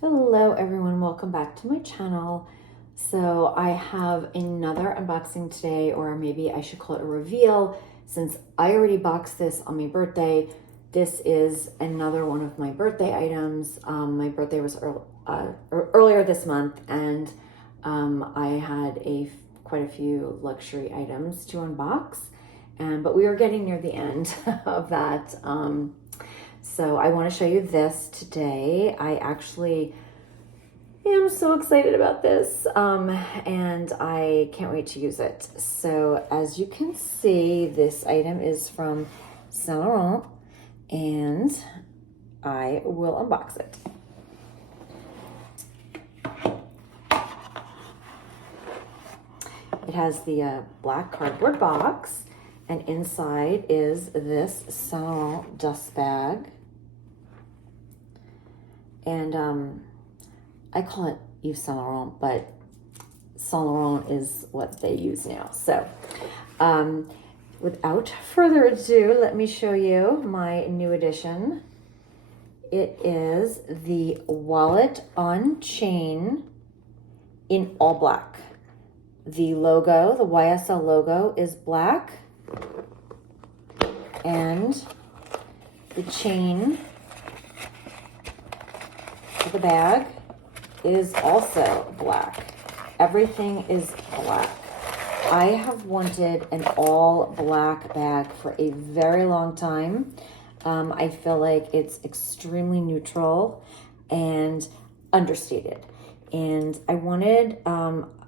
Hello everyone, welcome back to my channel. So I have another unboxing today, or maybe I should call it a reveal since I already boxed this on my birthday. This is another one of my birthday items. My birthday was earlier this month, and I had quite a few luxury items to unbox, but we are getting near the end of that. So I want to show you this today. I actually am so excited about this, and I can't wait to use it. So as you can see, this item is from Saint Laurent, and I will unbox it. It has the black cardboard box, and inside is this Saint Laurent dust bag. And I call it Yves Saint Laurent, but Saint Laurent is what they use now. So without further ado, let me show you my new addition. It is the wallet on chain in all black. The logo, the YSL logo, is black, and the chain of the bag is also black. Everything is black. I have wanted an all black bag for a very long time. I feel like it's extremely neutral and understated. And I wanted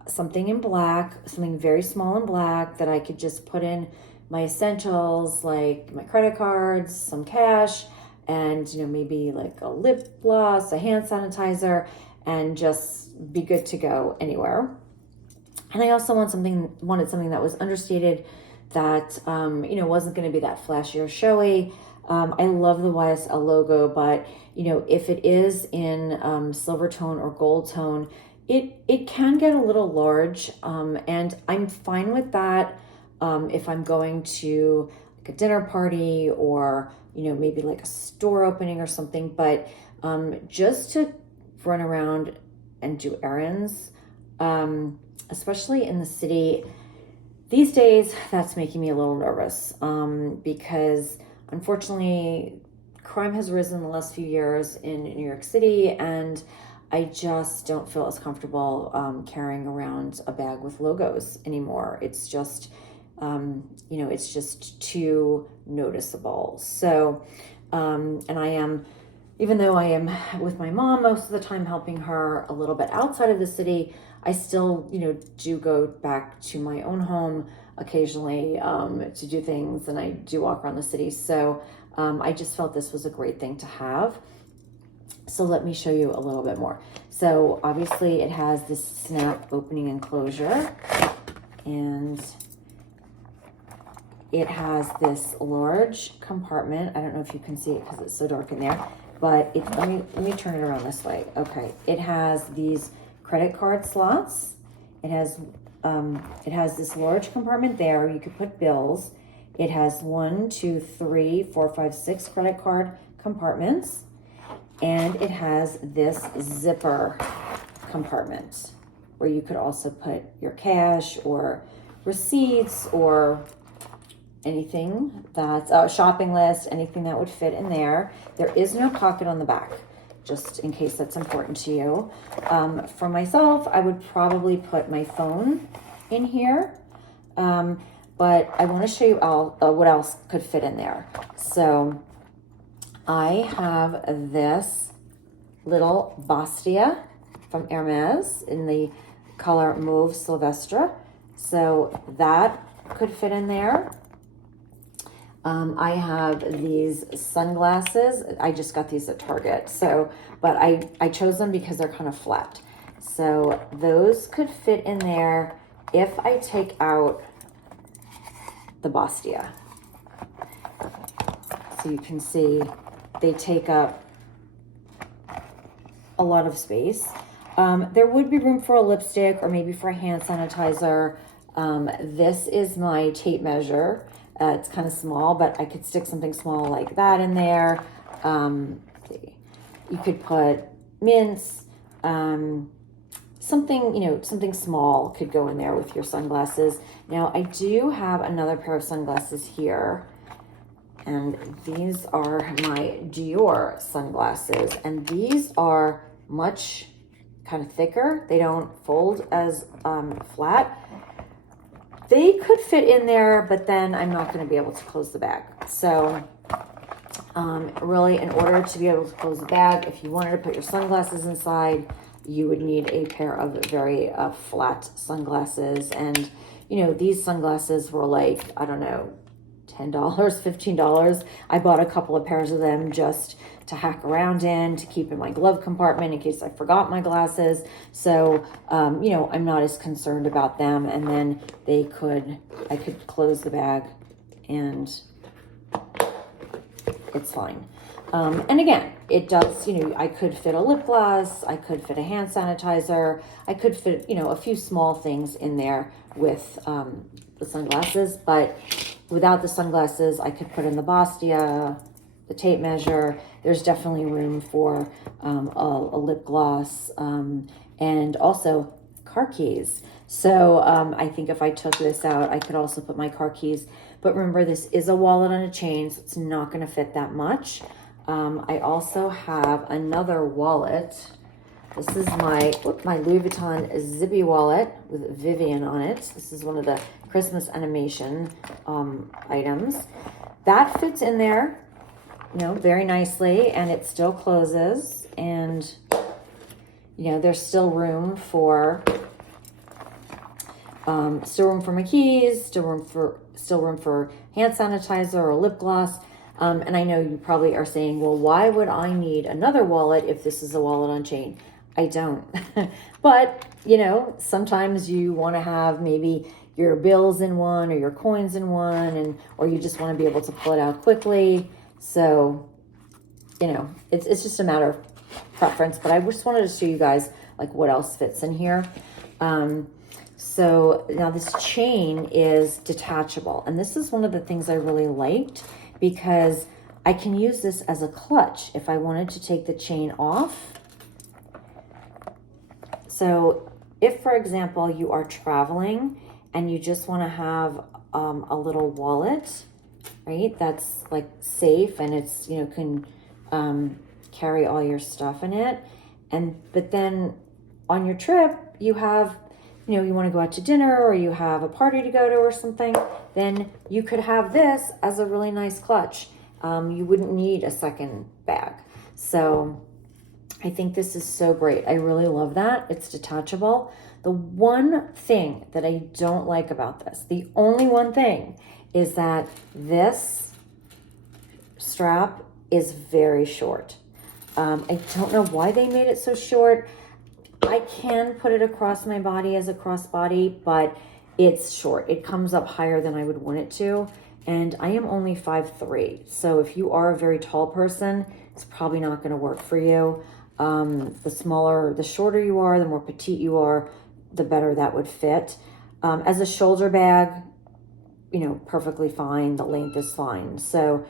something in black, something very small in black that I could just put in my essentials, like my credit cards, some cash, and maybe like a lip gloss, a hand sanitizer, and just be good to go anywhere. And I also wanted something that was understated, that wasn't going to be that flashy or showy. I love the YSL logo, but if it is in silver tone or gold tone, it can get a little large, and I'm fine with that if I'm going to like a dinner party, or maybe like a store opening or something. But just to run around and do errands, especially in the city these days, that's making me a little nervous, because unfortunately crime has risen in the last few years in New York City, and I just don't feel as comfortable carrying around a bag with logos anymore. It's just it's just too noticeable. So and I am, even though I am with my mom most of the time, helping her a little bit outside of the city, I still, do go back to my own home occasionally to do things, and I do walk around the city. So I just felt this was a great thing to have. So let me show you a little bit more. So obviously it has this snap opening and closure, and it has this large compartment. I don't know if you can see it because it's so dark in there, but let me turn it around this way. Okay, it has these credit card slots. It has this large compartment there. You could put bills. It has 1, 2, 3, 4, 5, 6 credit card compartments, and it has this zipper compartment where you could also put your cash or receipts or anything that's a shopping list, anything that would fit in there. There is no pocket on the back, just in case that's important to you. For myself, I would probably put my phone in here, but I want to show you what else could fit in there. So I have this little bustier from Hermes in the color Mauve Sylvestre. So that could fit in there. I have these sunglasses. I just got these at Target. But I chose them because they're kind of flat. So those could fit in there if I take out the bustier. So you can see they take up a lot of space. There would be room for a lipstick or maybe for a hand sanitizer. This is my tape measure. It's kind of small, but I could stick something small like that in there. You could put mints, something, something small could go in there with your sunglasses. Now, I do have another pair of sunglasses here, and these are my Dior sunglasses, and these are much kind of thicker. They don't fold as flat. They could fit in there, but then I'm not going to be able to close the bag. So really, in order to be able to close the bag, if you wanted to put your sunglasses inside, you would need a pair of very flat sunglasses. And, these sunglasses were like, I don't know, $10, $15. I bought a couple of pairs of them just to hack around in, to keep in my glove compartment in case I forgot my glasses. So, I'm not as concerned about them. And then I could close the bag and it's fine. And again, it does, I could fit a lip gloss, I could fit a hand sanitizer, I could fit, a few small things in there with the sunglasses, but without the sunglasses, I could put in the Bastia, the tape measure. There's definitely room for a lip gloss and also car keys. So I think if I took this out, I could also put my car keys. But remember, this is a wallet on a chain, so it's not going to fit that much. I also have another wallet. This is my Louis Vuitton Zippy wallet with Vivian on it. This is one of the Christmas animation items. That fits in there, very nicely, and it still closes. And, there's still room for my keys, still room for hand sanitizer or lip gloss. And I know you probably are saying, well, why would I need another wallet if this is a wallet on chain? I don't. But, sometimes you want to have maybe your bills in one or your coins in one, or you just want to be able to pull it out quickly. So, it's just a matter of preference. But I just wanted to show you guys like what else fits in here. So now this chain is detachable, and this is one of the things I really liked because I can use this as a clutch if I wanted to take the chain off. So if, for example, you are traveling and you just want to have a little wallet, right, that's like safe and it's, can carry all your stuff in it. But then on your trip, you have, you want to go out to dinner or you have a party to go to or something, then you could have this as a really nice clutch. You wouldn't need a second bag. So I think this is so great. I really love that. It's detachable. The one thing that I don't like about this, the only one thing, is that this strap is very short. I don't know why they made it so short. I can put it across my body as a crossbody, but it's short. It comes up higher than I would want it to. And I am only 5'3". So if you are a very tall person, it's probably not going to work for you. The shorter you are, the more petite you are, the better that would fit. As a shoulder bag, perfectly fine. The length is fine. So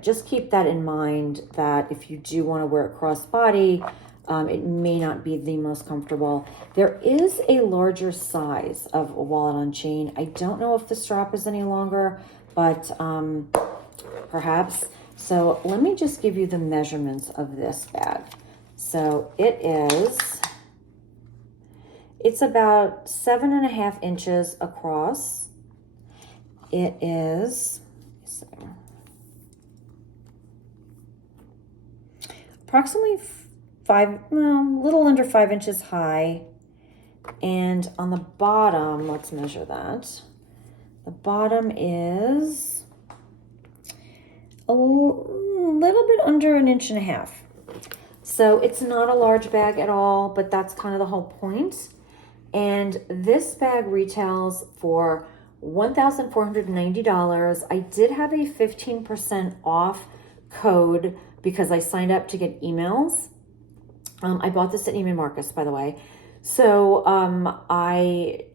just keep that in mind, that if you do want to wear it crossbody, it may not be the most comfortable. There is a larger size of a wallet on chain. I don't know if the strap is any longer, but perhaps. So let me just give you the measurements of this bag. So it's about 7.5 inches across. It is approximately a little under 5 inches high. And on the bottom, let's measure that. The bottom is a little bit under 1.5 inches. So it's not a large bag at all, but that's kind of the whole point. And this bag retails for $1,490. I did have a 15% off code because I signed up to get emails. I bought this at Neiman Marcus, by the way. So I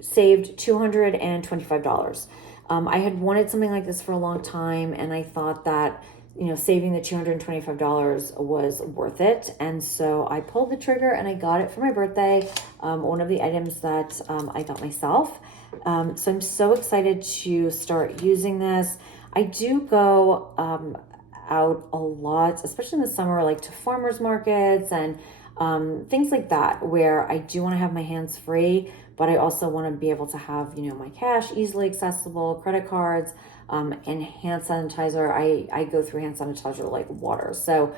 saved $225. I had wanted something like this for a long time, and I thought that saving the $225 was worth it. And so I pulled the trigger and I got it for my birthday. One of the items that I got myself. So I'm so excited to start using this. I do go out a lot, especially in the summer, like to farmers markets and things like that, where I do want to have my hands free, but I also want to be able to have, my cash easily accessible, credit cards, and hand sanitizer. I go through hand sanitizer like water. So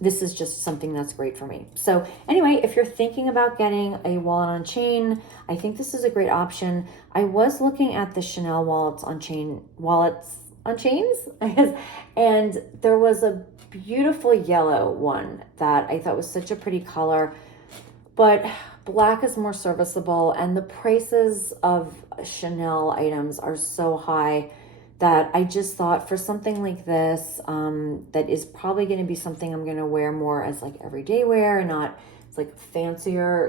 this is just something that's great for me. So anyway, if you're thinking about getting a wallet on chain, I think this is a great option. I was looking at the Chanel wallets on chains, I guess, and there was a beautiful yellow one that I thought was such a pretty color, but black is more serviceable, and the prices of Chanel items are so high that I just thought for something like this, that is probably going to be something I'm going to wear more as like everyday wear and not it's like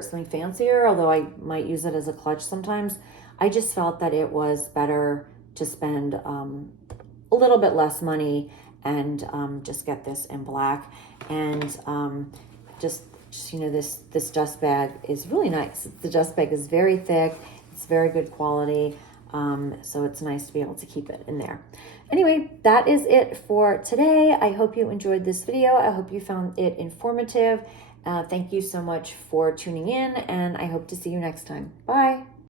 something fancier, although I might use it as a clutch sometimes. I just felt that it was better to spend a little bit less money and just get this in black. And just this dust bag is really nice. The dust bag is very thick. It's very good quality. So it's nice to be able to keep it in there. Anyway, that is it for today. I hope you enjoyed this video. I hope you found it informative. Thank you so much for tuning in, and I hope to see you next time. Bye.